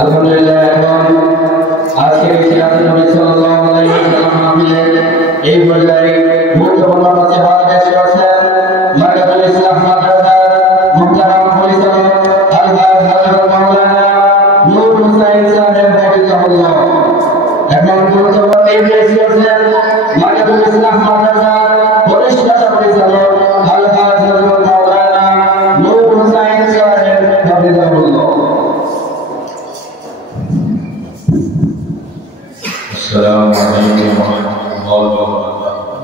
আলহামদুলিল্লাহ এখন আজকে সিরাতুল নবী সাল্লাল্লাহু আলাইহি ওয়াসাল্লাম মাহফিলের এই পর্যায়ে গুরুত্বপূর্ণ নসিহত পেশ করছেন মাদারুল ইসলাম মাদ্রাসার মুহতারাম পরিচালক আলহাজ হযরত মাওলানা নূর হুসাইন সাহেব হাফিজাহুল্লাহ। এখন গুরুত্বপূর্ণ এই পেশ করছেন মাদারুল ইসলাম মাদ্রাসার প্রতিষ্ঠাতা পরিচালক আলহাজ হযরত মাওলানা নূর হুসাইন সাহেব হাফিজাহুল্লাহ। السلام عليكم ورحمة الله وبركاته.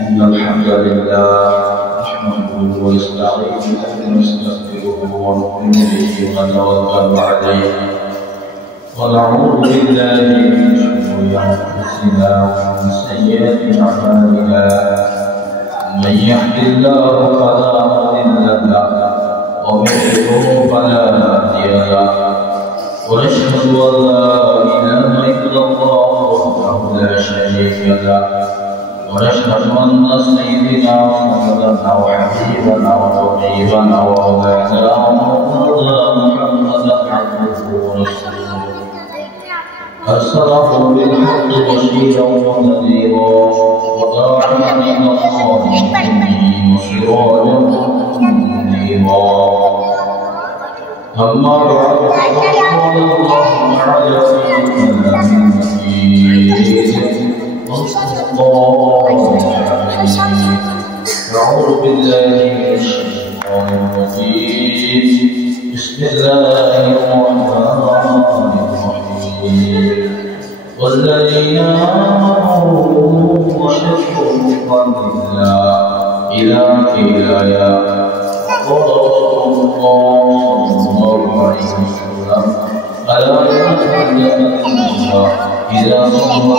إن الحمد لله نحمده ونستعينه ونستغفره ونؤمن به ونتوكل عليه ونعوذ بالله من شرور أنفسنا ومن سيئات أعمالنا من يهد الله فلا مضل له ومن يضلل فلا هادي له ونشهد أن لا إله إلا الله وحده لا شريك له ونشهد أن سيدنا ومولانا وحبيبنا وطبيبنا ومولانا محمدا عبده ورسوله أرسله بالحق بشيرا ونذيرا وداعيا إلى الله بإذنه وسراجا منيرا. أما بعد فقال الله تعالى في كلامه المجيد أعوذ بالله من الشيطان الرجيم بسم الله الرحمن الرحيم والذين آمنوا وشكروا لله إلى قيل يا قال رسول الله صلى الله عليه وسلم ألا يتكلم الله إذا صلى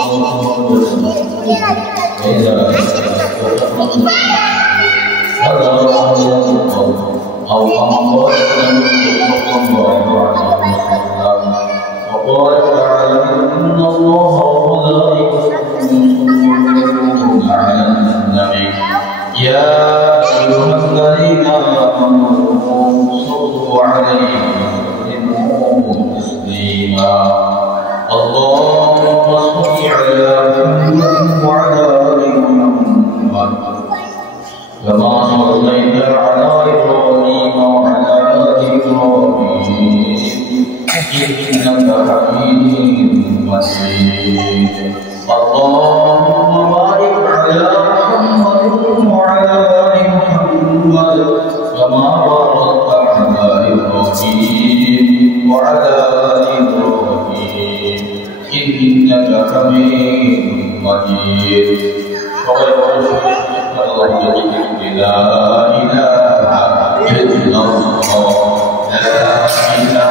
إذا هذا القول أو أمر صلى الله عليه وسلم وقال تعالى إن الله وملائكته يصلون على النبي يا أيها الذين آمنوا صلوا عليه وسلموا تسليما. اللهم صل على محمد وعلى آل محمد كما صليت على إبراهيم وعلى آل إبراهيم إنك حميد مجيد. اللهم بارك على محمد وعلى آل محمد كما باركت على إبراهيم وعلى آل إبراهيم إنك حميد مجيد. لا إله إلا الله لا إله إلا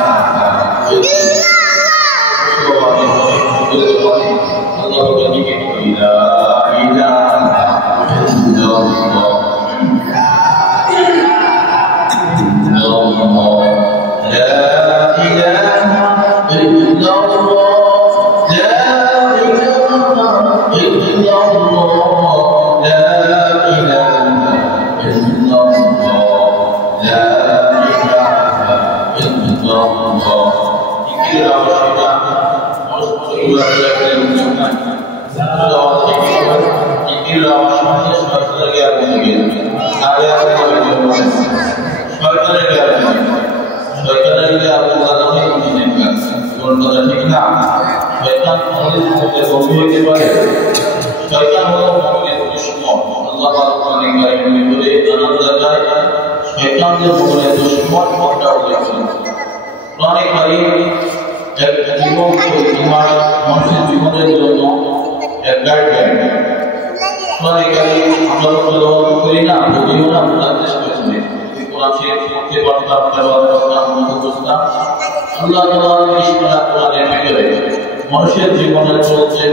মানুষের জীবনে চলছে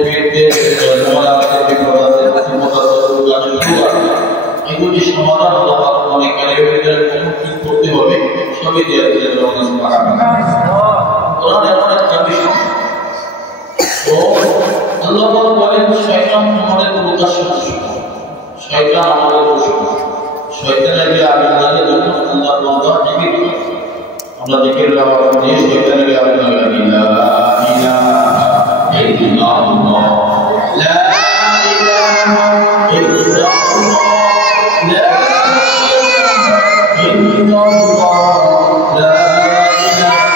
এগুলি সমাধান করতে হবে সবই আল্লাহ বলেন শয়তান আমাদের প্রকাশ্য শয়তান আমাদের শয়তানের আল্লাহ যখন আল্লাহ বান্দা জীবিত আমরা জিকির দিয়ে শয়তানের আওয়াজ লাগাই লা ইলাহা ইল্লাল্লাহ লা ইলাহা ইল্লাল্লাহ লা ইলাহা ইল্লাল্লাহ লা ইলাহা ইল্লাল্লাহ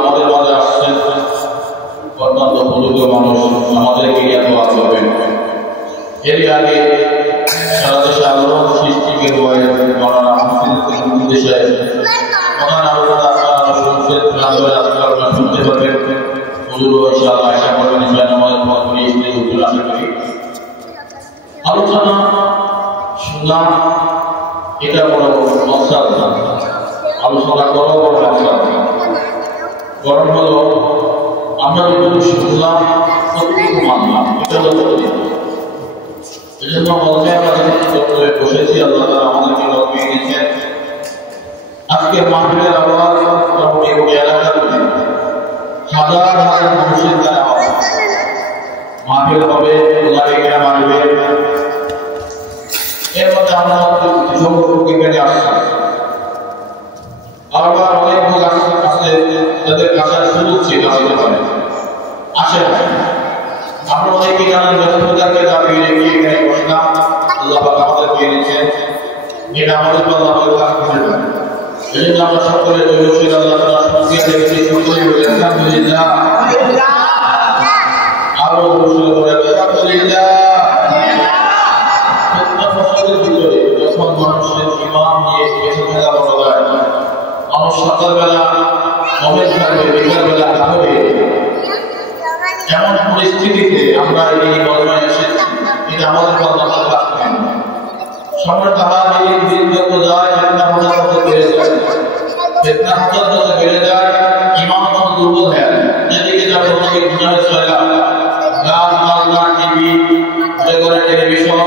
আমাদের মাঝে আসছেন অত্যন্ত প্রযোগ্য মানুষ, আমাদেরকে জ্ঞান দেওয়া করবেন। এর আগে সারা দেশে আলোড়ন সৃষ্টিকে মৌলানা হাফিজ দেশে ওনার আলোচনা আপনারা শুনছেন, আপনারা শুনতে পারবেন। হুজুর ইনশাআল্লাহ আশা করবেন ইনশাআল্লাহ আমাদের মত করে স্টেজ উপরে আশা করি। আলোচনা শুনলাম, এটা বড় মকসাদ না, আলোচনা করা বড় মকসাদ না, বরং হলো আমরা যেটুকু শুনলাম ততটুকু মানলাম, এটা হলো এই জন্য বলতে আমরা যেখানে বসেছি আল্লাহ তাআলা আমাদেরকে রক্ষে দিয়েছেন। আজকে মাহফিলের আওয়াজ মোটামুটি এলাকার হাজার হাজার মানুষের দ্বারা আওয়াজ মাহফিল হবে, ওনাকে কেরাম আসবে। এর মধ্যে আমরা সংখ্যক এখানে আসছি, আবার অনেক লোক আসছে যাদের আসার সুযোগ ছিল আসতে পারে, আসে না। আমরা অনেকে জানার ব্যস্ততাকে দাবি রেখে এখানে বসলাম, আল্লাহ পাক আমাদেরকে এনেছেন, এটা আমাদের জন্য আমাদের কাজ করতে পারে। এই জন্য আমরা সকলে জয়শীল আল্লাহ তাআলা শুকরিয়া দেখেছি, সকলেই বলি আলহামদুলিল্লাহ, আরো জয়শীল বলে আলহামদুলিল্লাহ। প্রত্যেক ফসলের ভিতরে যখন মানুষের ইমান নিয়ে বেঁচে থাকা বলা যায়, মানুষ সকালবেলা মমের থাকবে, বিকালবেলা কাহবে, এমন পরিস্থিতিতে আমরা এই বলমায় এসেছি, এটা আমাদের বলমার কাজ নেই। সময় তারা এই দিন যত যায় ফেতনা হতার মতো বেড়ে যায়, ফেতনা হতার যত বেড়ে যায় ইমান তত দুর্বল হয়ে যায়। যেদিকে যাবে ওদিকে গুনাহের সয়লা, গান বাজনা, টিভি, ঘরে ঘরে টেলিভিশন,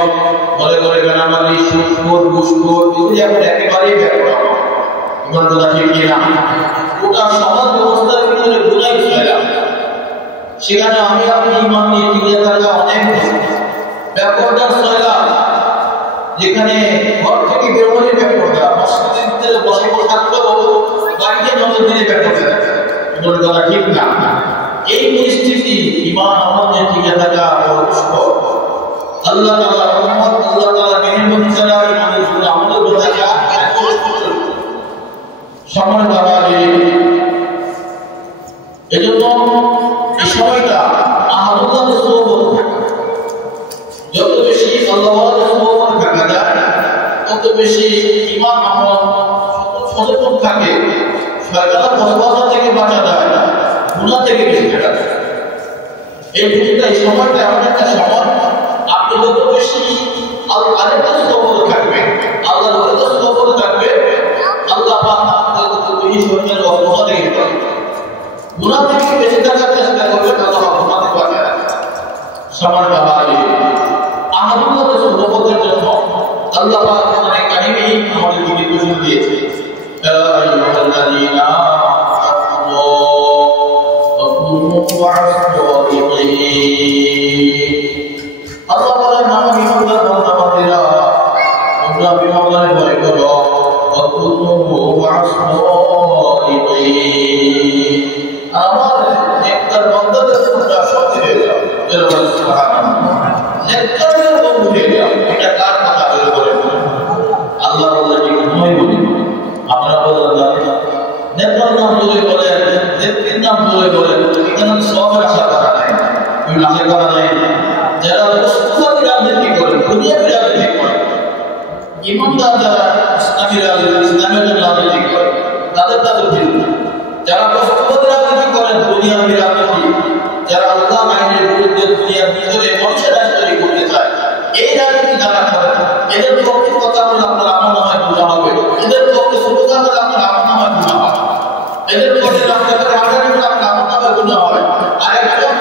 ঘরে ঘরে বেনামাজি, সুদখোর, ঘুষখোর, এগুলি এখন একেবারেই ব্যাপক। এগুলোর কথা ঠিক কিনা? গোটা সমাজ ব্যবস্থার ভিতরে গুনাই সয়লা, সেখানে আমি আপনি ইমান নিয়ে টিকে থাকা অনেক ব্যাপারটা সয়লা, যেখানে ঘর থেকে বেরোলে ব্যাপারটা, মসজিদের ভিতরে বসে থাকলেও বাড়িতে নজর দিলে ব্যাপারটা, এগুলোর কথা ঠিক না। এই পরিস্থিতি ইমান আমাদের টিকে থাকা দুষ্কর। আল্লাহ তাআলা রহমত, আল্লাহ তাআলা মেহেরবানি ছাড়া ইমানের জন্য আমাদের বোঝাটা সময় দ্বারা এজন্য এই সময়টা আল্লাহর সোহবত, যত বেশি আল্লাহর সোহবত থাকা যায় তত বেশি ঈমান আমল সচেতন থাকে, শয়তানের বসবাসা থেকে বাঁচা যায়, গুনাহ থেকে বেশি থাকা যায়। এই ভূমিকা এই সময়টা এমন একটা সময়, আপনি যত বেশি আল্লাহর সোহবত থাকবে, আল্লাহর সোহবত থাকবে, আল্লাহ পাক আপনাকে তত বেশি শয়তানের বসবাসা থেকে বাঁচাবে। গুনাহ থেকে বেঁচে থাকার চেষ্টা করবেন, আল্লাহ আপনাকে বাঁচাবে। সমান বাবারে আহমদের সুবতের জন্য আল্লাহ পাক কোরআনে কারিমে আমাদেরকে নির্দেশ দিয়েছে, ইয়া আইয়ুহাল্লাযীনা আমানু তাকুনু ওয়াসবিরিন। আল্লাহ বলেন, আমি ইমানদার বান্দাবান্দিরা, তোমরা বিমানের ভয় করো, তাকুনু করা যায় যারা মুসলমান রাজনীতি করে দুনিয়া রাজনীতি করে ইমানদার যারা ইসলামী রাজনীতি করে তাদের বিরুদ্ধে যারা মুসলমান রাজনীতি করে দুনিয়ার রাজনীতি যারা আল্লাহ আইনের বিরুদ্ধে দুনিয়ার ভিতরে মানুষের রাজনীতি করতে চায় এই রাজনীতি যারা করে এদের পক্ষে কথা বলে আপনার আমল হয় গুনাহ হবে এদের পক্ষে সুবিধা করে আপনার আমল হয় গুনাহ হবে এদের পক্ষে আপনাদের আগামী আপনার আমল হবে গুনাহ হবে আর একজন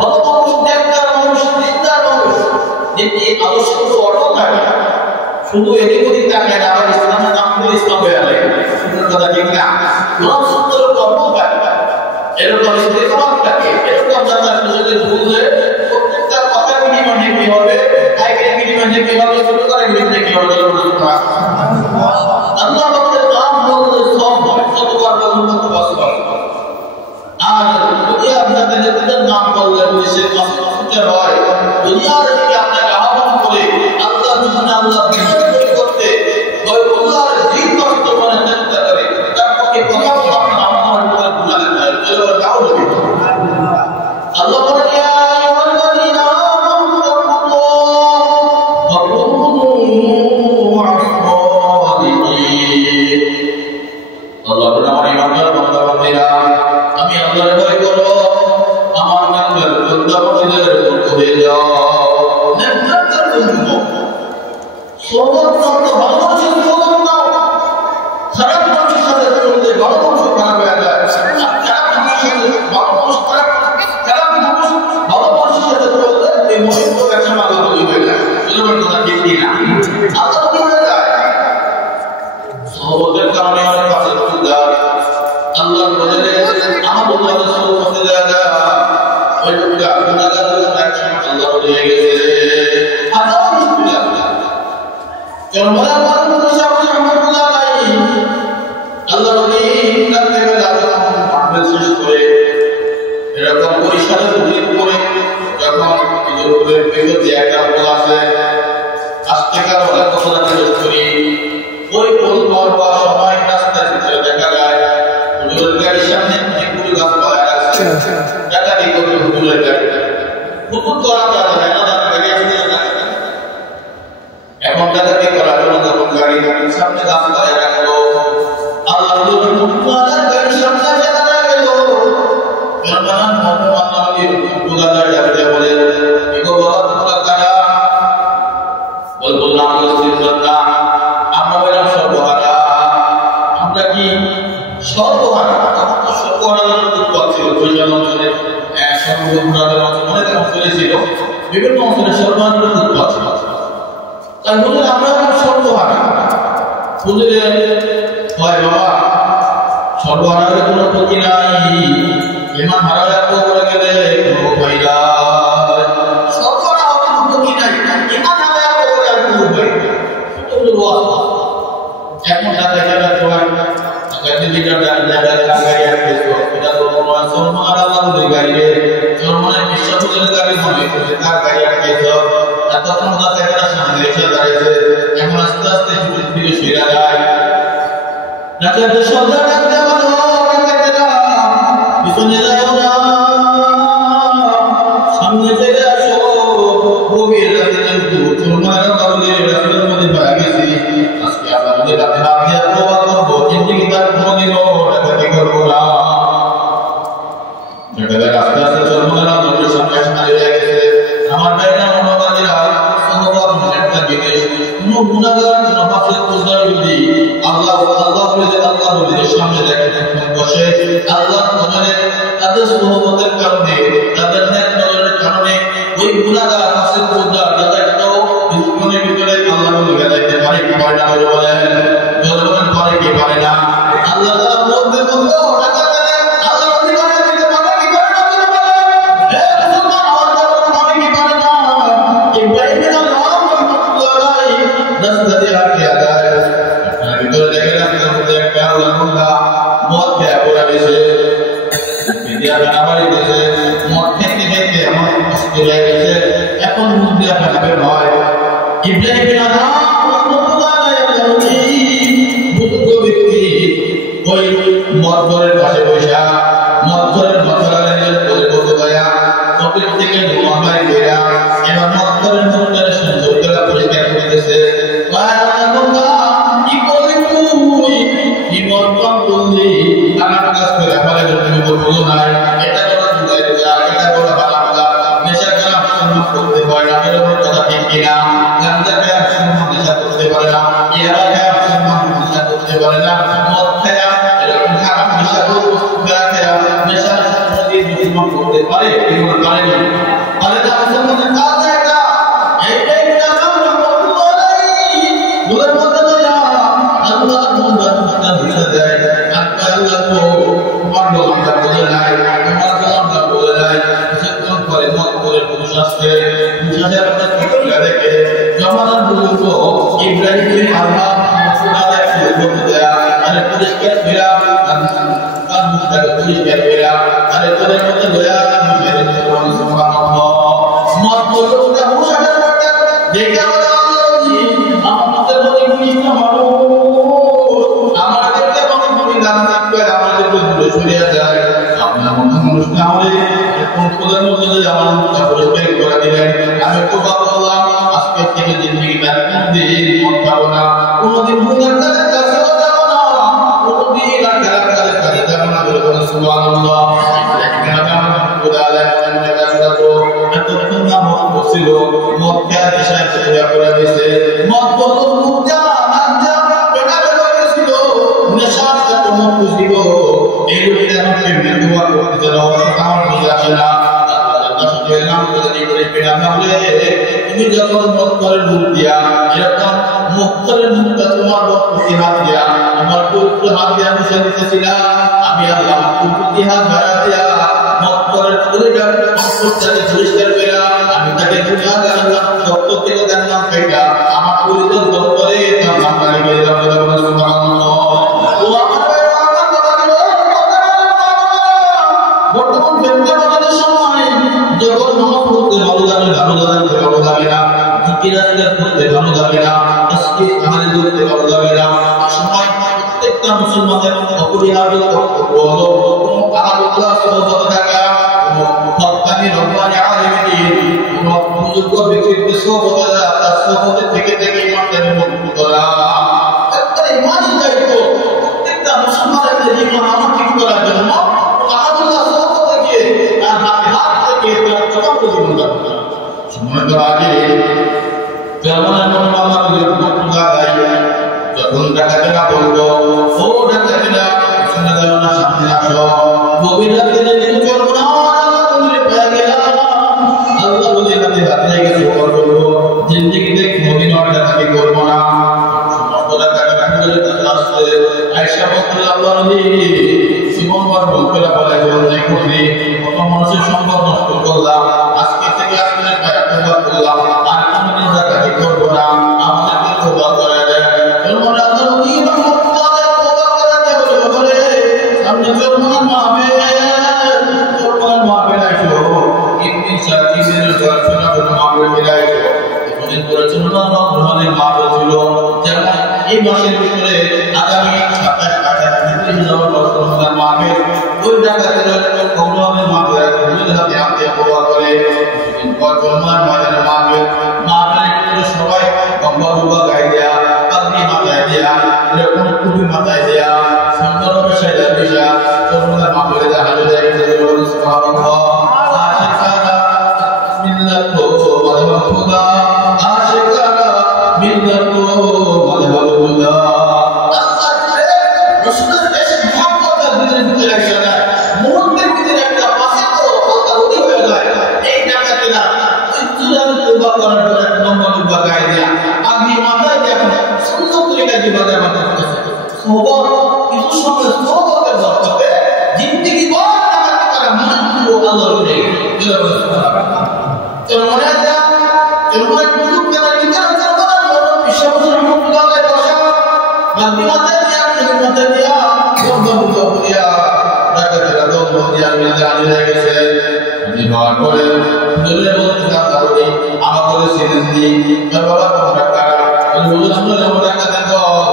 বড় মানুষ নেককার মানুষ দিনদার মানুষ যেটি আদর্শ অটল থাকে শুধু এদিক ওদিক থাকে না আবার ইসলামের নাম করে ইসলাম হয়ে যায় সুন্দর কথা ঠিক না নাম সুন্দর কর্ম পায় এরকম ইস্তেকামত থাকে এরকম জানার যদি বুঝলে প্রত্যেকটা কথা বিনিময়ে কি হবে আইকে বিনিময়ে কি হবে ছোট করে বিনিময়ে কি হবে আল্লাহ পাকের নাম বলতে সব যতবার বলুন তত বাস্তব আর দুনিয়া আপনাদের নিজেদের নাম বললে পুলিশের কাছে হয় দুনিয়ার দিকে আপনাকে আহ্বান করে আল্লাহ জন্য আল্লাহ বিজয় করতে ওই আল্লাহর দিন বাস্তবায়নে চেষ্টা করে তার পক্ষে কথা বলা আপনার আমার উপর গুনাহ হয় এর কারণ হবে আল্লাহ বলেন ইয়া আইয়ুহাল্লাযীনা আমানু তাকুল্লাহ ওয়া কুনু মা'আস-সাদিকিন আল্লাহ বলেন আমার ইমানদার বান্দা-বান্দীরা আমি আল্লাহর ভয় করো আমার নেককার বান্দা-বান্দীদের মত হয়ে যাও নেককার বন্ধু সর্বত্র ভালো মানুষের খবর নাও খারাপ মানুষের সাথে চলতে ভালো মানুষ খারাপ হয়ে যায় খারাপ মানুষের সাথে ভালো মানুষ খারাপ মানুষ ভালো মানুষের সাথে চলতে এই মহিলা একটা ভালো হয়ে যায় এরকম কথা ঠিক কিনা আল্লাহ কি হয়ে যায় সহবতের কারণে অনেক কাছে যায় আল্লাহর বদলে আমাদের রাসূল বলে যায় ওই লোকটা গুনাহগার একসময় আল্লাহ হয়ে গেছে আল্লাহ মুশকিল জন্মলা মানুষ রহমাতুল্লাহ আলাইহি আল্লাহ নবী রাতে বেলা মাহফিল শেষ করে এরকম পরিসরে উল্লেখ করে যখন ইজুরের ভিতর যে একটা বল আছে আস্তেকার ওরা কথা শেষ করি ওই বল পাওয়ার সময় রাস্তার ভিতরে দেখা যায় হুজুরের গাড়ির সামনে অনেকগুলো গাছ পাওয়া যাচ্ছে ডাকাতি করবে হুজুরের গাড়ি হুকুম করা যাবে না গাড়ি আসলে এখন ডাকাতি করার জন্য যখন গাড়ির সামনে গাছ পাওয়া গেল আল্লাহ হুজুর মুহাম্মদের গাড়ির সামনে দাঁড়িয়ে গেল জনগণ মুহাম্মদ নবীর বুলাদার যাবে বলে এগো বাবা তোমরা কারা বলবো না আমরা আমরা বললাম সর্বহারা আমরা কি সর্বহারা তখন তো সর্বহারার উৎপত্তি ছিল প্রয়োজন অঞ্চলে সর্বহারার অনেক অঞ্চলে ছিল বিভিন্ন অঞ্চলে সর্বহারার উৎপত্তি ছিল তাই বলে আমরা সর্বহারা বুঝলে হয় বাবা সর্বহারার কোনো ক্ষতি নাই ইমান হারালে করে গেলে কোনো ভয় নাই সর্বহারা হবে কোনো ক্ষতি নাই ইমান হারালে করে আর কোনো ভয় নাই শুধু এখন তাদের জায়গা তোমার গাড়িটা গাড়ি আসবে এটা তো নয় সলমান আল্লাহ দুই গাড়ি সলমানের বিশ্ববিদ্যালয়ের গাড়ি নয় তার গাড়ি আটকে দাও এতক্ষণ তাদের একটা সামনে এসে দাঁড়িয়েছে এখন আস্তে আস্তে ধীরে ফিরে যায় রাতের শব্দ ডাকতে বলো পিছনে যাও না সামনে ফিরে আসো গভীর রাতে সলমান আল্লাহ রাসূলের মধ্যে পাওয়া গেছি আজকে আমরা যদি রাতে না দিয়ে তওবা করব জিন্দেগি তার কোনোদিনও ডাকাতি করব না যেটা আস্তে আস্তে সলমান আল্লাহর সামনে দাঁড়িয়ে গেছে আমার ভাইরা মনোবাদীরা সহবত একটা জিনিস কোন গুনাহগার নফসের কুদরত যদি আল্লাহ বলে সামনে রেখে বসে আল্লাহ নজরে তাদের সহবতের কারণে তাদের নেক নজরের কারণে ওই গুনাহগার নফসের কুদরত যাদেরও জীবনের ভিতরে আল্লাহ বলে যাইতে পারে কি পারে না বলেন জনগণ পারে কি পারে না আল্লাহ তাআলা বলতে বলতে টাকা দেন আল্লাহ অধিকার দিতে পারে কি পারে না বলেন হে মুসলমান আল্লাহ পারে কি পারে না ইব্রাহিমের নাম রাসূলুল্লাহ রাস্তা দিয়ে আগে আগায় আপনার ভিতরে দেখেন আপনার মধ্যে একটা আল্লাহ মত দেয়া করে দিয়েছে বিদ্যা বানাবাড়ি দিয়েছে মত খেতে খেতে আমার কষ্ট লেগে গেছে এখন মুখ দিয়ে বানাবে নয় ইব্রাহিমের নাম রাসূলুল্লাহ বুজুর্গ ব্যক্তি ওই মতঘরের পাশে বসা মতঘরের মাথায় নিজের করে বলতে দয়া পকেট থেকে ধোঁয়া পারে না, মদ খায়া এরকম হারাম নেশাখোর বস্তু খায়া নেশার সাথে মুসলমান করতে পারে কিংবা পারেনি? পারে না। মুসলমানের কাজ এটা, এইটাই নাম রহমতুল্লাহ আলাইহি বলের মধ্যে না আল্লাহ তোমার কথা দিতে দেয়। আল্লাহ তো তোমার কথা বলে নাই, তোমার কথা বলে নাই। সেজন করে মত করে পুরুষ আসছে, পুরুষের কথা কি দেখে জমানার বুজুর্গ ইব্রাহিমের আল্লাহ মুসলমানদের শুরু করতে দেয়া আরে পরিষ্কার ফেরা আর মুখটাকে পরিষ্কার ফেরা আরে তোদের মধ্যে লয়া মুখের সুবহানাল্লাহ মত বলতে মুশাহাদা করতে দেখে আমাদের মধ্যে কৃষ্ণ মানুষ আমাদেরকে মনে জানা করে আমাদেরকে দূরে সরিয়ে যায়। আপনার মতো মানুষ না হলে কোন খোদার মধ্যে আমাদের পরিষ্কার করে দিলেন। আমি তো বললাম আজকে থেকে জিন্দগিটা কোনদিন মত পাবো না, কোনদিন ভুলের কাছে কাছেও যাবো না, কোনদিন আর খারাপ কাজে যাবো না বলে বলে সুবহানাল্লাহ। খোদা আলাইহি এতক্ষণ না মত বসছিল, মত খেয়া দিশায় পূজা করে দিয়েছে, মত বলতো মুদ্রা আজ্ঞা পেটা করেছিল, নেশার সাথে মত বুঝিব এই লোকটা আমাকে দোয়া করতে যেন আমার বুঝে আসে না। তুমি যখন মক্কের মুখ দিয়া এরকম মক্কের মুখটা তোমার প্রতি হাত দিয়া আমার পবিত্র হাত দিয়া মুছে দিতেছিলাম, আমি আল্লাহ প্রতি হাত বাড়া দিয়া মক্কের পরিবার অন্তরটাকে পরিষ্কার করে আমি তাকে দুনিয়া জানলাম সত্য থেকে জানলাম পেটা আমার পরিজন দপ্তরে নাম লাগিয়ে দিলাম। সুবহানাল্লাহ। ও আমার বর্তমান প্রেমকাবাদের সময় যখন নামাজ পড়তে ভালো লাগে না, জিকির আজকার করতে ভালো লাগে না, তাসবিহ তাহলিল করতে ভালো লাগে না, সময় প্রত্যেকটা মুসলমানের অপরিহার্য কর্তব্য হলো কোনো আল্লাহ সুবহানাহু থাকা, কোনো হক্কানি রব্বানি আলিমিন, কোনো বুজুর্গ ব্যক্তির সোহবতে তার সোহবতে থেকে ইমানকে মুক্ত করা। একটা ইমানই দায়িত্ব প্রত্যেকটা মুসলমানের জীবন আমার ঠিক করার জন্য আল্লাহ সোহবতে গিয়ে আর হাত থেকে তার জীবন কাটানো। সময় তো আগে যেমন এমন বাংলাদেশের যখন ডাকাতেরা বলতো ও ডাকাতেরা শুনে গেল না সামনে আসো, গভীর রাতে কিছু চলবো না, আল্লাহ বলে রাতে হাত লেগে করবো জিন্দিগিতে কোনদিন ডাকাতি করবো না। সমস্ত ডাকাতেরা আসছে আয়েশা বললেন আল্লাহ নবী জীবন ভর বলতেরা বলে দেখুনি কত মানুষের সম্পদ নষ্ট করলাম, আজকে থেকে আপনার তওবা করলাম আর কোনদিন ডাকাতি করবো না, আমাদেরকে তওবা করে দেন। তোমরা আল্লাহ নবী রহমতুল্লাহ তওবা করে বলে সামনে জন্মান মাহফিল আইসো ইবনে সাকিবের দর্শনা কোনো মাহফিল আইসো এদিন করেছিল না রমজানের মাহফিল ছিল, যেমন এই মাসের ভিতরে আগামী 27-28 রমজান মাহফিল ওই ডাকাতের কৌরবের মাহফিল নিজের হাতে হাতে দোয়া করে সেদিন পর জন্মার ময়দানে মাহফিলের সবাই গম্বা গায়ে দেয়া, পাগড়ি মাথায় দেয়া, এরকম টুপি মাথায় দেয়া, সুন্দরভাবে সাজা দিশা জন্মার মাহফিলে দেখা যায়। সুবহানাল্লাহ। আশিকানা মিল্লাত ওয়া খুদা, আশিকানা মিল্লাত ওয়া খুদা। রাসূলের দেশ মুহাম্মদের দিনের ভিতরে একটা মুহূর্তের ভিতরে একটা পাশে তো আল্লাহ ওলি হয়ে যায়। এই ডাকাতেরা ওই চূড়ার তওবা করার পর এক নম্বর তওবা গায়ে দেয়া, আগে মাথায় দেয়া সুন্দর করে কাজে বাজার মাথা করতেছে। সোহবত কিছু সময় সোহবতের বরকতে জিন্দেগি ভর ডাকাতি করা মানুষগুলো আল্লাহর ওলি হয়ে গেল। তোর মনে আছে তোর কুতুব কেনার ভিতরে চলবার পর বিশ্ববন্ধু রহমতুল্লাহ আলাইহি বসা বাকি মাথায় দেয়া মাথায় দেয়া বন্ধ করিয়া ডাকাতেরা দল দিয়া মিজানি হয়ে গেছে। জীবন করে দলে বলতে তাহলে আমাদের সিনেন্দি বাবা তোমরা কারা বলুন আমরা আমরা ডাকাতের দল,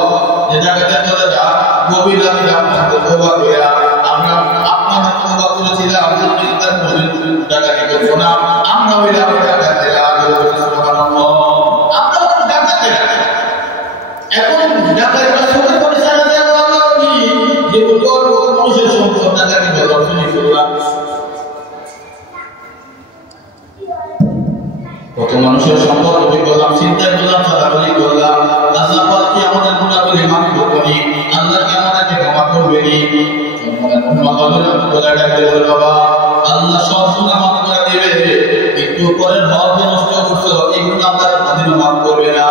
যে ডাকাতের দলে যা গভীর রাতে আপনাদের তওবা কইরা আমরা আপনাদের তওবা করেছিলাম যে চিন্তার মধ্যে ডাকাতি করব না, আমরা ওই ডাকাতেরা সুবহানাল্লাহ। আমরা ডাকাতেরা এখন ডাকাতেরা শুরু করেছে আমাদের আল্লাহ নবী যে কত মানুষের সম্পদ ডাকাতি করলো শুনি করলাম, কত মানুষের সম্পদ চুরি করলাম, চিন্তা করলাম, চাঁদাবাজি করলাম, আল্লাহ পাক কি আমাদের গুনাহগুলি মাফ করবেন? আল্লাহ কি আমাদেরকে ক্ষমা করবে নি? বাবা আল্লাহ সব গুনাহ মাফ করে দিবে, কিন্তু পরের হক নষ্ট করছো এগুলো আল্লাহ কোনদিন মাফ করবে না।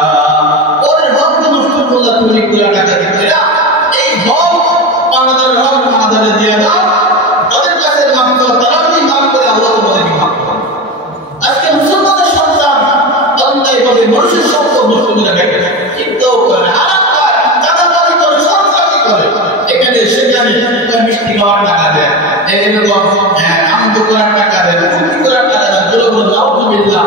পরের হক নষ্ট করলে তুমি পুরা টাকা দিতে না, এই হক আমাদের হক আমাদের দিয়ে দাও, তাদের কাছে মাফ করো, তারা যদি মাফ করে আল্লাহ তোমাদেরকে মাফ করবে। আজকে মুসলমানের সন্তান অন্যায় ভাবে মানুষের সম্পদ নষ্ট করে রাখে, চিন্তাও করে না, আরাম পায়, চাঁদাবাজি করে, সন্ত্রাসী করে, এখানে সেখানে মিষ্টি খাওয়ার টাকা দেয়, এরকম আনন্দ করার টাকা দেয়, ফুর্তি করার টাকা দেয়, জনগণ নাউজুবিল্লাহ,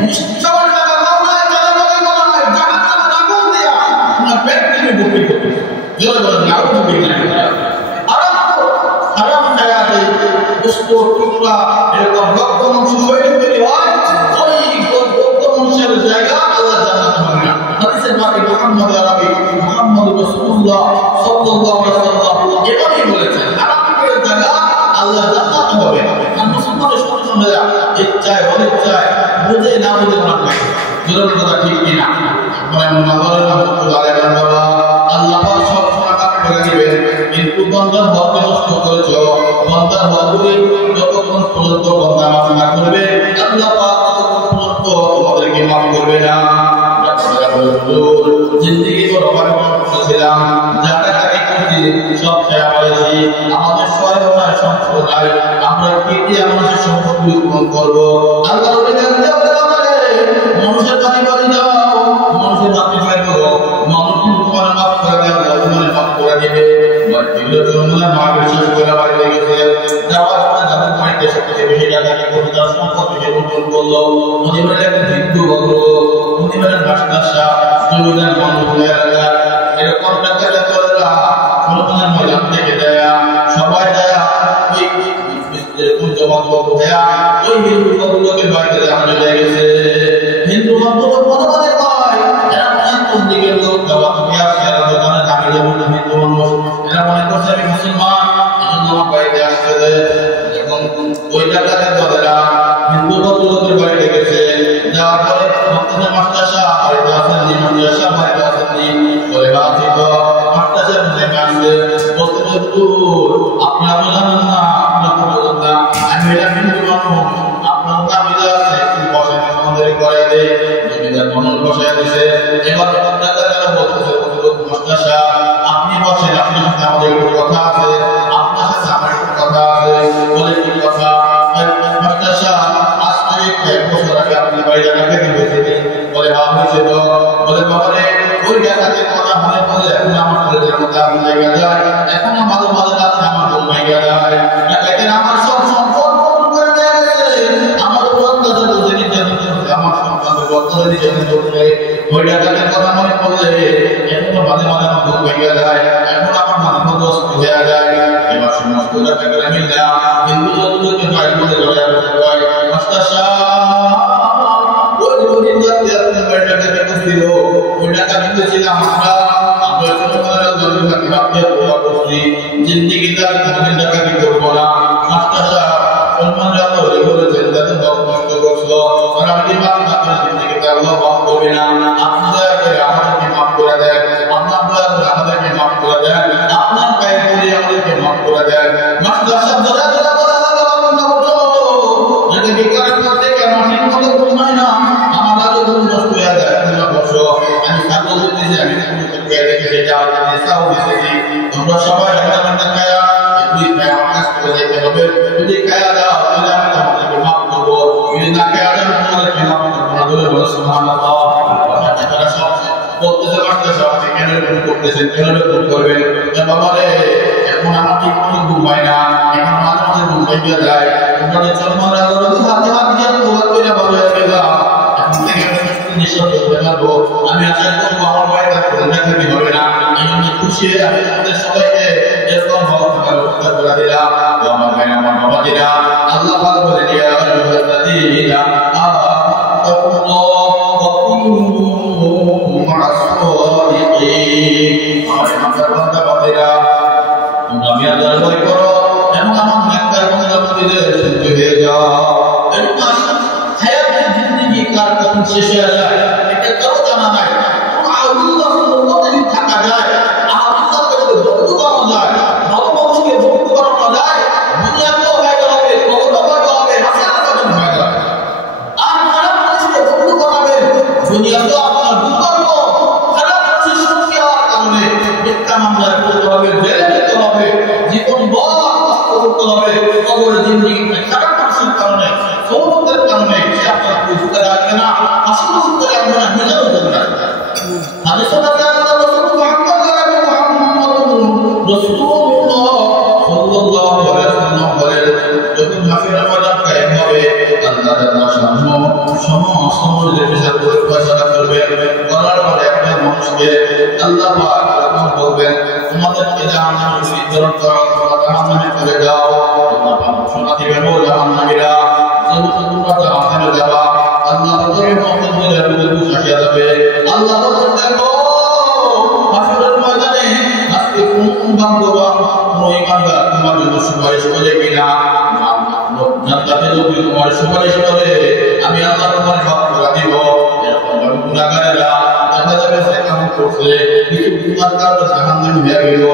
মিষ্টি খাওয়ার টাকা দাও না, চাঁদাবাজি করা হয়, জাহান্নামের আগুন দেয়া তোমার পেট টিপে ভর্তি করবে, জনগণ নাউজুবিল্লাহ। হারাম টাকাতে বস্তু টুকরা এরকম রক্ত মাংস শরীর তৈরি হয়, ওই রক্ত মাংসের জায়গা আল্লাহ জান্নাত হবে না। হাদিসের বাকি মুহাম্মদ আরবি মুহাম্মদ রাসূলুল্লাহ সাল্লাল্লাহু আলাইহি ওয়াসাল্লাম এভাবেই বলেছেন, হারামের জায়গা আল্লাহ জান্নাত হবে না। আর মুসলমানের সন্তানরা ইচ্ছায় অনিচ্ছায় বুঝে না বুঝে না করে, জোরের কথা ঠিক কিনা? মানে মাওলানা রাহমাতুল্লাহ আলাইহি বাবা আল্লাহ পাক সব সময় মাফ করে দিবেন, কিন্তু বান্দার হক নষ্ট করেছো, বান্দার হকগুলি যতক্ষণ পর্যন্ত বান্দা মাফ না করবে আল্লাহ পাক ততক্ষণ পর্যন্ত তোমাদেরকে মাফ করবে না। জিন্দেগি তো রবার করেছিলাম, যা টাকা করছি সব শেয়ার করেছি, আমাদের সহায়তায় সম্প্রদায় আমরা কি দিয়ে মানুষের সম্পত্তি উৎপন্ন করবো? আল্লাহ মানুষের বাড়ি বাড়ি যাও, মানুষের বাড়ি বাড়ি করো, মানুষ তোমার মাফ করে দেয়, তোমার মাফ করে দেবে। সবাই হিন্দু বন্ধুকে মনে মনে কয় এরা কোন দিকের লোক, হিন্দু মানুষ এরা মনে করছে আমি মুসলমান, আমার বাড়িতে আসছে। যখন ওই টাকাতে দলেরা হিন্দু ভদ্রলোকের বাড়িতে গেছে, যাওয়ার পরে মাস্টার সাহেব বাড়িতে আসেননি, মাস্টার সাহেব বাড়িতে আসেননি, বলে ভাবছি তো মাস্টার সাহেব নেমে আসছে, বলতে আপনারা তো জানেন না, আপনারা তো বলেন না আমি এটা হিন্দু মানুষ, আপনার দাবিদা আছে একটু বসে আমাদের করে দেয়, জমিদার মানুষ বসে দিছে। এবার টাকাটা বলতেছে মাস্টার সাহেব আপনি বসেন, আপনার সাথে আমাদের একটু কথা আছে, আপনার সাথে আমার একটু কথা আছে। বলে কি কথা? মাস্টার সাহেব আজ থেকে 1 বছর আগে আপনি বাড়ি টাকা দিয়েছেন। বলে হয়েছে তো। বলে বাবারে ওই টাকাতে কথা মনে পড়লে এখন আমার শরীরের মধ্যে আগুন লেগে যায়, এখন মাঝে মাঝে কাছে আমার ঘুম ভেঙে যায়, টাকাতে আমার সব সম্পদ করে দেওয়া গেছে, আমার অত্যাচার করতে নির্যাতন করতে, আমার সন্তানকে অত্যাচার নির্যাতন করতে, ওই টাকাতে কথা মনে পড়লে এখন মাঝে মাঝে আমার ঘুম ভেঙে যায়, এখন আমার মাঝে মধ্যে অস্থির হয়ে যায়। এবার সমস্ত টাকাগুলো মিলে হিন্দু বন্ধুকে বাইর করে ধরে কয় মাস্টার সাহেব ওই গরিব জাতি আপনি বাড়ি টাকা দিয়েছিল, ওই টাকা দিতেছিলাম আমরা ছোটবেলায় গরিব জাতি আপনি দোয়া করছি, জিন্দেগিতে আমি কোনোদিন টাকা দিতে পারবো না। মাস্টার সাহেব সম্মান যত বলেছেন তাতে হক নষ্ট করছো, আর আপনি মাফ না করে জিন্দেগিতে আল্লাহ মাফ করবে না। আপনি দয়া করে আমাদেরকে মাফ করে দেন, আপনার দয়া করে আমাদেরকে মাফ করে দেন, আপনার গায়ে পড়ে আমাদেরকে মাফ করে দেন। মাস্টার সাহেব দয়া করে যদি বিকারের মধ্যে কেন ঠিক মতো ঘুমায় না, আমার আগে ঘুম নষ্ট হয়ে যায়, তোমরা বসো, আমি ছাগল দিতেছি, আমি দেখেছি যাওয়ার জন্য চাও দিতেছি, তোমরা সবাই একটা খায়া দুই খায়া আমার কাজ করে যেতে হবে, যদি খায়া দাও তাহলে আমি তোমাদেরকে মাফ করবো, যদি না খায়া দাও তোমাদেরকে মাফ করবো না। বলে বলো সুবহানাল্লাহ। তারা সব বলতেছে মাস্টার সাহেব কেন এরকম করতেছেন, কেন এরকম করবেন? বাবা রে এখন আমার ঠিক মতো ঘুম হয় না, এখন মাঝে মাঝে ঘুম ভেঙে যায়, তোমাদের চলমানরা হাতে হাত দিয়ে দোয়া করে ভালো হয়ে গেলাম, এখন থেকে আমি নিঃশ্বাস করতে পারবো, আমি আশা করবো আমার বাড়িতে দেখাতে হবে না। এই জন্য খুশি আমি আমাদের সবাইকে এরকম ব্যবস্থা করে দিলাম। আমার ভাই আমার বাবাজিরা আল্লাহ পাক বলে দিয়া আল্লাযীনা আতাকুল্লাহ ওয়া কুনু মা'আস সাদিকিন। আমার বাবাজিরা তোমরা আল্লাহর ভয় করো এবং আমার নেককার বান্দাদের সঙ্গে হয়ে যাও। এই মাস হায়াতের জিন্দেগি কার কখন শেষ হয়ে যায় এটা কারো জানা নাই। আল্লাহ সুবহানাহু ওয়া তাআলা থাকা যায় মিথ্যা মামলায় পড়তে হবে, জেলে যেতে হবে, জীবন বড় কষ্ট করতে হবে, কবরে জিন্দেগিতে খারাপ মানুষের কারণে, সৌরভের কারণে সে আপনার বুঝতে রাখবে না, হাসি বুঝতে রাখবে না, নিজেও বুঝতে রাখবে না। আমি সবাইকে আল্লাহ রাসূল মুহাম্মদ রাসূলুল্লাহ সাল্লাল্লাহু আলাইহি ওয়াসাল্লাম বলেন, যখন হাসরের ময়দান কায়েম হবে, আল্লাহ তাআলা সমস্ত মানুষের বিচার করে ফয়সালা করবেন। করার পরে একটা মানুষকে আল্লাহ পাক এরকম বলবেন, তোমাদেরকে জাহান্নামে নির্ধারণ করা, তোমরা জাহান্নামে চলে যাও। আল্লাহ পাক ঘোষণা দিবেন, ও জাহান্নামীরা, যেহেতু তোমরা জাহান্নামে যাবা, আল্লাহ তাদের মন্তব্যের উপর সাকিয়ে যাবে। আল্লাহ বলেন, দেখো হাসরের ময়দানে আজকে কোন বান্দা কোন ইমানদার তোমার জন্য সুপারিশ করে কিনা? জান্নাতে যদি তোমার সুপারিশ করে, আমি আল্লাহ তোমার সব করে দিব। এরকম ভাবে গুনাহগারেরা দেখা যাবে সে কেমন করছে, কিছু গুনার কারণে জাহান্নামে হয়ে গেল,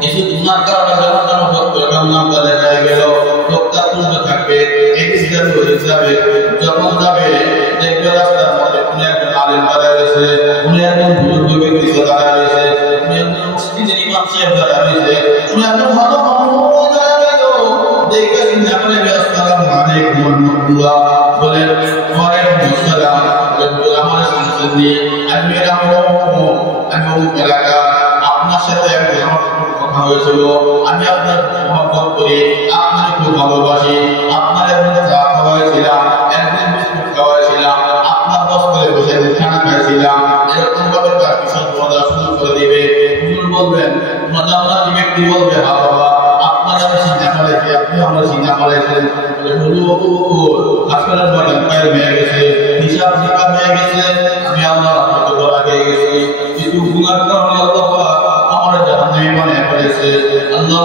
কিছু গুনার কারণে জাহান্নামে জাহান্নাম দেখা গেল, লোকটা তুলতে থাকবে। এই সিদ্ধান্ত হয়ে যাবে, যখন যাবে দেখবে রাস্তার মধ্যে কোন একজন আলেম দাঁড়ায় রয়েছে, কোন একজন বুজুর্গ ব্যক্তি দাঁড়ায় রয়েছে, কোন একজন মসজিদের ইমাম সাহেব দাঁড়ায় রয়েছে, কোন একজন ভালো মানুষ দাঁড়ায় রইল। দেখবে চিন্তা করে, আসসালামু আলাইকুম ওয়া রাহমাতুল্লাহ বলেন, ওয়া আলাইকুম আসসালাম বলেন, আমার শুনছেন নি? আমি এলাকা, আপনার সাথে একটু আমার কথা হয়েছিল, আমি আপনার মহব্বত করি, আপনার খুব ভালোবাসি, আপনার একদিন চা খাওয়াইছিলাম, একদিন বিস্কুট খাওয়াইছিলাম, আপনার বস্ত্রে বসে খানা খাইছিলাম। এরকম ভাবে তার কিশোর বলা শুরু করে দিবে। হুজুর বলবেন, জান্নাতি ব্যক্তি বলবে, হ্যাঁ বাবা, আপনার আমি চিন্তা করেছি, আপনি আমরা চিন্তা করেছেন। হুজুর হাসপাতাল ময়দান কায়েম হয়ে গেছে, হিসাব নিকাশ হয়ে গেছে, আমি আল্লাহ আপনাকে বলা হয়ে গেছি, কিন্তু গুনার কারণে আল্লাহ আমার জাহান্নামে বানিয়ে ফেলেছে। আল্লাহ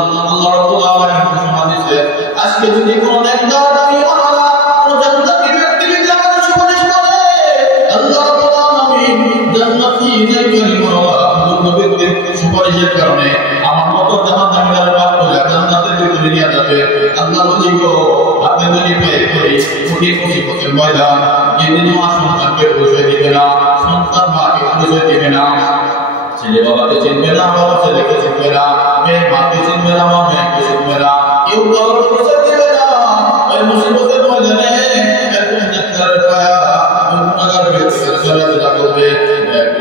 রাব্বুল আলামিন ঘোষণা দিয়েছে, আজকে যদি কোন নেককার ইমানওয়ালা কোন জান্নাতি ব্যক্তি আমাদের সুপারিশ করে, আল্লাহ রাব্বুল আলামিন জান্নাতি নেককার ইমানওয়ালা কোন ব্যক্তির সুপারিশের কারণে আমার মত জাহান্নামীদের পাপ করে জান্নাতের ভিতরে নিয়ে যাবে। আল্লাহ বলিব, আপনি যদি পেয়ে করি কোটি মুসিবতের ময়দান, যেদিন মা সন্তানকে পরিচয় দিবে না, সন্তান মাকে পরিচয় দিবে না, ছেলে বাবাকে চিনবে না, বাবা ছেলেকে চিনবে না, মেয়ে মাকে চিনবে না, মা মেয়েকে চিনবে না, কেউ কাউকে পরিচয় দিবে না। ওই মুসিবতের ময়দানে একজন নেককারের ছায়া ওই গুনাহগার ব্যক্তির চলাফেরা করবে।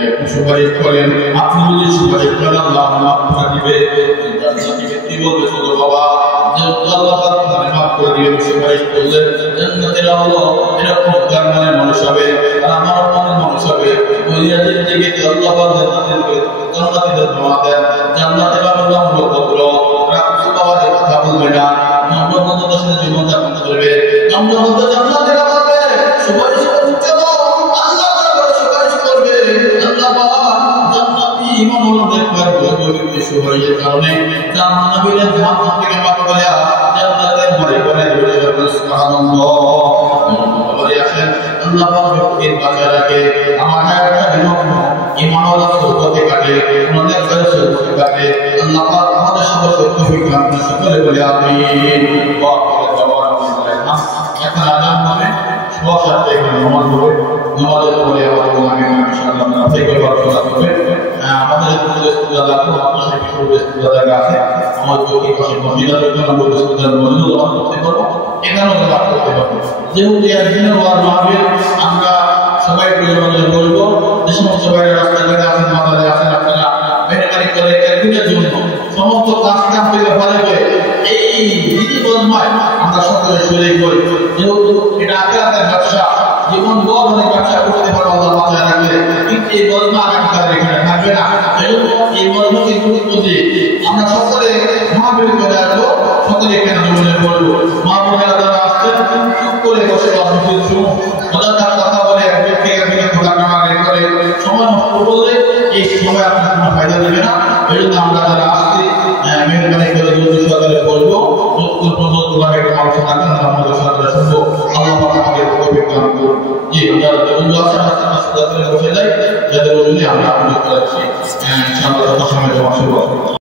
একটু সুপারিশ করেন, আপনি যদি সুপারিশ করেন আল্লাহ মাফ করে দিবে। জান্নাতি ব্যক্তি বলবে, শুধু বাবা আল্লাহ আপনাকে মাফ করে দিবে, সুপারিশ করলে জান্নাতেরা হলো এরকম জান্নাতের মানুষ হবে, আর আমার মনের মানুষ হবে। ওই জিন্দেগি আল্লাহ জান্নাতীদের দোয়া দেন, জান্নাতে পাবে নম্র ভদ্র, রাখু বাবার কথা বলবে না, নম্র ভদ্রতার সাথে জীবনযাপন করবে, নম্র ভদ্র জান্নাতীরা বলবে, সুপারিশ করতে আল্লাহ সুপারিশ করবে। আল্লাহ জান্নাতি ইমানুল দেখবার ব্যক্তি সুপারিশের কারণে জান্নাতীরা জাহান্নাম থেকে মাফ করে জান্নাতের বাড়ি করে দিবে। সুবহানাল্লাহ। আসেন আল্লাহ ব্যক্তির বাঁচায় রাখে, আমার ইমানওয়ালা সুরতে কাটে, অনেক করে সুরতে কাটে। আল্লাহ পাক আমাদের সাথে তৌফিক দান করুন, সকলে বলে আমিন। এখন আযান হবে, সবার সাথে এখানে নামাজ হবে, নামাজের পরে আবার আমিন ইনশাআল্লাহ আমরা থেকে বরকত হবে। আমাদের স্কুলে লাগবে, আপনার স্কুলে জায়গা আছে, আমার যদি পাশে মহিলাদের জন্য আমরা স্কুলের মধ্যে দোয়া করতে পারবো, এখানেও দোয়া করতে পারবো। যেহেতু একদিনের ওয়ার মাহফিল, আমরা সবাই প্রয়োজনে বলবো, যে সমস্ত বাইরে রাস্তাঘাটে আছেন, মাদারে আছেন, আপনারা মেহরবানি করে একদিনের জন্য সমস্ত কাজ কাম থেকে পারবে এই দিদি বদমায় আমরা সকলে শরীর করি। যেহেতু এটা আখেরাতের ব্যবসা, জীবন বড় অনেক ব্যবসা করতে পারবো আল্লাহ বাঁচায় রাখলে, কিন্তু এই বদমা আগামীকালে এখানে থাকবে না। এজন্য এই বদমাকে গুরুত্ব দিয়ে আমরা সকলে মহাবীর করে আসবো, সকলে এখানে জীবনে বলবো। মা বোনেরা যারা আসছেন চুপ করে বসে অযথা কথা বলে একদিকে খোলা কামা করে সময় নষ্ট করলে এই সময় আপনার কোনো ফায়দা দেবে না। এই জন্য আমরা যারা